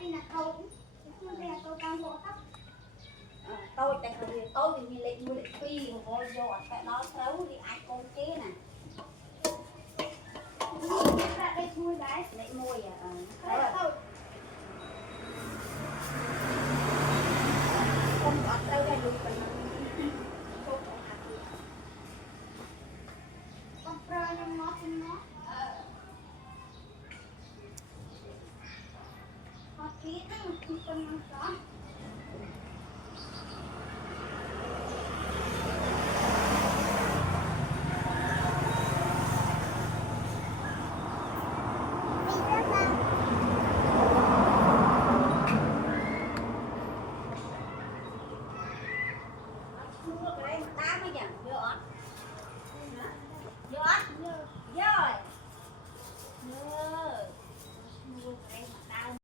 đi là câu đây là câu cao vô thấp tôi tại vì tôi thì lệ mua lệ phi mà vô vô tại nó xấu thì ai con kế nè đây mua đấy lệ mua à tôi không có đâu ra được con pro nhưng nó họ kỹ thằng con đó đá mới nhỉ, vô ớt.